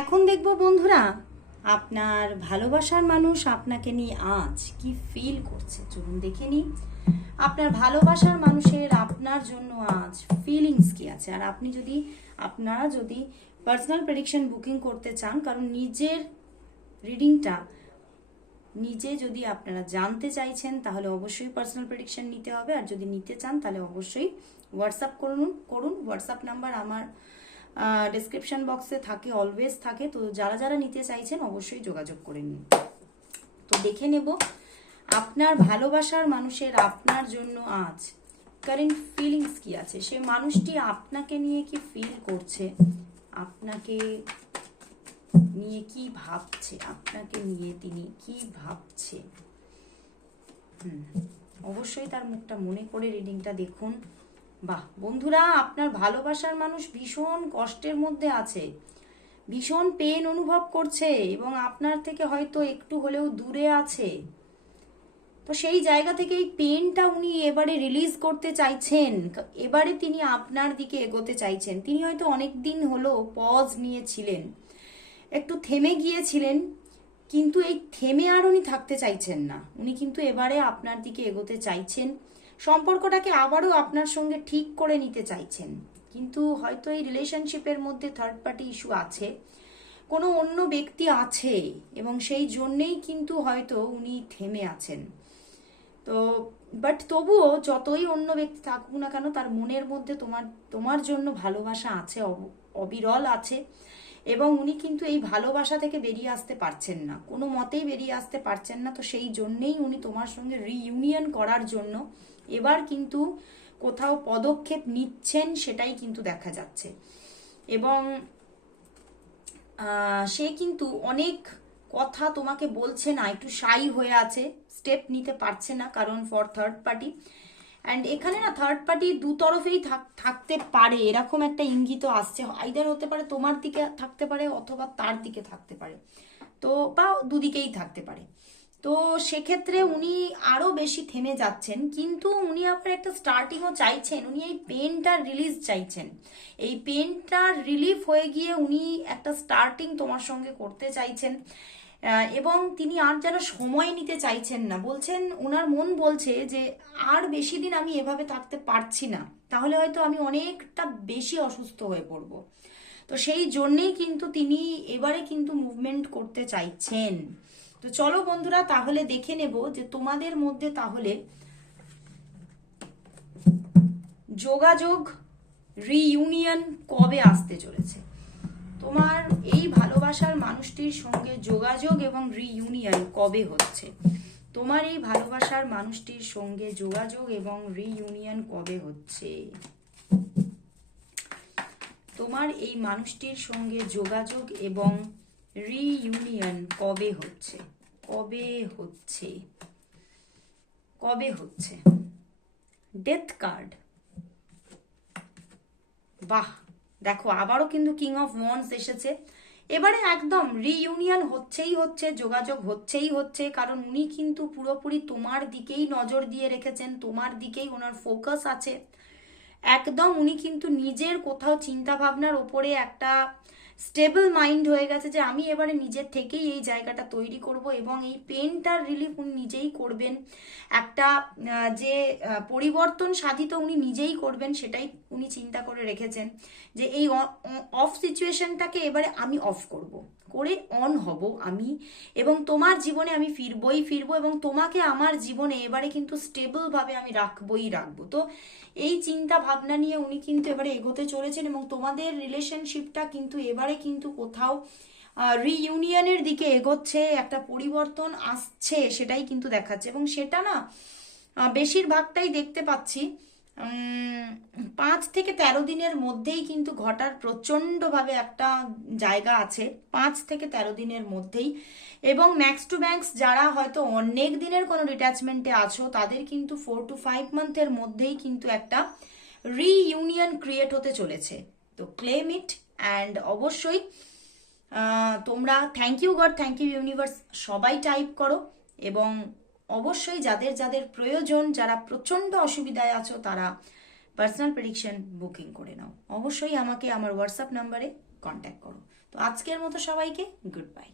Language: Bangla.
এখন দেখব বন্ধুরা, আপনার ভালোবাসার মানুষ আপনাকে নিয়ে আজ কি ফিল করছে? চলুন দেখে নিই। আপনার ভালোবাসার মানুষের আপনার জন্য আজ ফিলিংস কি আছে? আর আপনি যদি, আপনারা যদি পার্সোনাল প্রেডিকশন বুকিং করতে চান, কারণ নিজের রিডিংটা নিজে যদি আপনারা জানতে চাইছেন, তাহলে অবশ্যই পার্সোনাল প্রেডিকশন নিতে হবে। আর যদি নিতে চান, তাহলে অবশ্যই হোয়াটসঅ্যাপ করুন করুন। হোয়াটসঅ্যাপ নাম্বার আমার ডেসক্রিপশন বক্সে থাকে অলওয়েজ থাকে। তো যারা যারা নিতে চাইছেন অবশ্যই যোগাযোগ করে নিন। তো দেখে নেব আপনার ভালোবাসার মানুষের আপনার জন্য আজ কারেন্ট ফিলিংস কি আছে? সে মানুষটি আপনাকে নিয়ে কি ফিল করছে? আপনাকে নিয়ে কি ভাবছে? আপনাকে নিয়ে তিনি কি ভাবছে? হুম, অবশ্যই তার মুখটা মনে করে রিডিংটা দেখুন। বাহ, বন্ধুরা, আপনার ভালোবাসার মানুষ ভীষণ কষ্টের মধ্যে আছে। ভীষণ পেন অনুভব করছে এবং আপনার থেকে হয়তো একটু হলেও দূরে আছে। তো সেই জায়গা থেকে এই পেনটা উনি এবারে রিলিজ করতে চাইছেন। এবারে তিনি আপনার দিকে এগোতে চাইছেন। তিনি হয়তো অনেক দিন হলো পজ নিয়েছিলেন। একটু থেমে গিয়েছিলেন, কিন্তু এই থেমে আর উনি থাকতে চাইছেন না। উনি কিন্তু এবারে আপনার দিকে এগোতে চাইছেন। সম্পর্কটাকে আবারও আপনার সঙ্গে ঠিক করে নিতে চাইছেন। কিন্তু হয়তো এই রিলেশনশিপের মধ্যে থার্ড পার্টি ইস্যু আছে। কোনো অন্য ব্যক্তি আছে এবং সেই জন্যেই কিন্তু হয়তো উনি থেমে আছেন। তো বাট তবুও যতই অন্য ব্যক্তি থাকুক না কেন, তার মনের মধ্যে তোমার তোমার জন্য ভালোবাসা আছে, অব- অবিরল আছে এবং উনি কিন্তু এই ভালোবাসা থেকে বেরিয়ে আসতে পারছেন না। কোনো মতেই বেরিয়ে আসতে পারছেন না। তো সেই জন্যেই উনি তোমার সঙ্গে রিইউনিয়ন করার জন্য এবার কিন্তু কোথাও পদক্ষেপ নিচ্ছেন সেটাই কিন্তু দেখা যাচ্ছে। এবং সে কিন্তু অনেক কথা তোমাকে বলছে না, একটু সাই হয়ে আছে স্টেপ নিতে পারছে না কারণ ফর থার্ড পার্টি অ্যান্ড এখানে না থার্ড পার্টি দু তরফেই থাক- থাকতে পারে, এরকম একটা ইঙ্গিত আসছে। আইদার হতে পারে তোমার দিকে থাকতে পারে অথবা তার দিকে থাকতে পারে। তো বা দুদিকেই থাকতে পারে। তো সেক্ষেত্রে উনি আরও বেশি থেমে যাচ্ছেন, কিন্তু উনি আবার একটা স্টার্টিংও চাইছেন, উনি এই পেনটার রিলিজ চাইছেন। এই পেনটার রিলিফ হয়ে গিয়ে উনি একটা স্টার্টিং তোমার সঙ্গে করতে চাইছেন এবং তিনি আর যেন সময় নিতে চাইছেন না। বলছেন ওনার মন বলছে যে আর বেশি দিন আমি এভাবে থাকতে পারছি না, তাহলে হয়তো আমি অনেকটা বেশি অসুস্থ হয়ে পড়ব। তো সেই জন্যেই কিন্তু তিনি এবারে কিন্তু মুভমেন্ট করতে চাইছেন। তো চলো বন্ধুরা, তাহলে দেখে নেব যে তোমাদের মধ্যে তাহলে যোগাযোগ রিইউনিয়ন কবে আসতে চলেছে? তোমার এই ভালোবাসার মানুষটির সঙ্গে যোগাযোগ এবং রিইউনিয়ন কবে হচ্ছে? তোমার এই ভালোবাসার মানুষটির সঙ্গে যোগাযোগ এবং রিইউনিয়ন কবে হচ্ছে? তোমার এই মানুষটির সঙ্গে যোগাযোগ এবং রিইউনিয়ন কবে হচ্ছে? কবে হচ্ছে? কবে হচ্ছে? ডেথ কার্ড বাহ, দেখো, আবারও কিন্তু কিং অফ ওয়ান্স এসেছে। এবারে একদম রিইউনিয়ন হচ্ছেই হচ্ছে, যোগাযোগ হচ্ছেই হচ্ছে, কারণ উনি কিন্তু পুরোপুরি তোমার দিকেই নজর দিয়ে রেখেছেন, তোমার দিকেই ওনার ফোকাস আছে। একদম উনি কিন্তু নিজের কোথাও চিন্তা ভাবনার ওপরে একটা স্টেবল মাইন্ড হয়ে গেছে যে আমি এবারে নিজের থেকেই এই জায়গাটা তৈরি করব এবং এই পেনটার রিলিফ উনি নিজেই করবেন। একটা যে পরিবর্তন সাধিত উনি নিজেই করবেন সেটাই উনি চিন্তা করে রেখেছেন যে এই অফ সিচুয়েশনটাকে এবারে আমি অফ করব। করে অন হব আমি এবং তোমার জীবনে আমি ফিরবই ফিরবো এবং তোমাকে আমার জীবনে এবারে কিন্তু স্টেবল ভাবে আমি রাখবই রাখব। তো এই চিন্তা ভাবনা নিয়ে উনি কিন্তু এবারে এগোতে চলেছেন এবং তোমাদের রিলেশনশিপটা কিন্তু এবারে কিন্তু কোথাও রিইউনিয়নের দিকে এগোচ্ছে, একটা পরিবর্তন আসছে সেটাই কিন্তু দেখাচ্ছে এবং সেটা না বেশিরভাগটাই দেখতে পাচ্ছি। পাঁচ থেকে তেরো দিনের মধ্যেই কিন্তু ঘটার প্রচণ্ডভাবে একটা জায়গা আছে। পাঁচ থেকে তেরো দিনের মধ্যেই। এবং ম্যাক্স টু ব্যাংকস যারা হয়তো অনেক দিনের কোনো ডিট্যাচমেন্টে আছো, তাদের কিন্তু ফোর টু ফাইভ মান্থের মধ্যেই কিন্তু একটা রিইউনিয়ন ক্রিয়েট হতে চলেছে। তো ক্লেম ইট অ্যান্ড অবশ্যই তোমরা thank you God thank you universe সবাই টাইপ করো এবং অবশ্যই যাদের যাদের প্রয়োজন, যারা প্রচণ্ড অসুবিধায় আছো, তারা পার্সোনাল প্রেডিকশন বুকিং করে নাও। অবশ্যই আমাকে আমার হোয়াটসঅ্যাপ নাম্বারে কন্ট্যাক্ট করো। তো আজকের মতো সবাইকে গুড বাই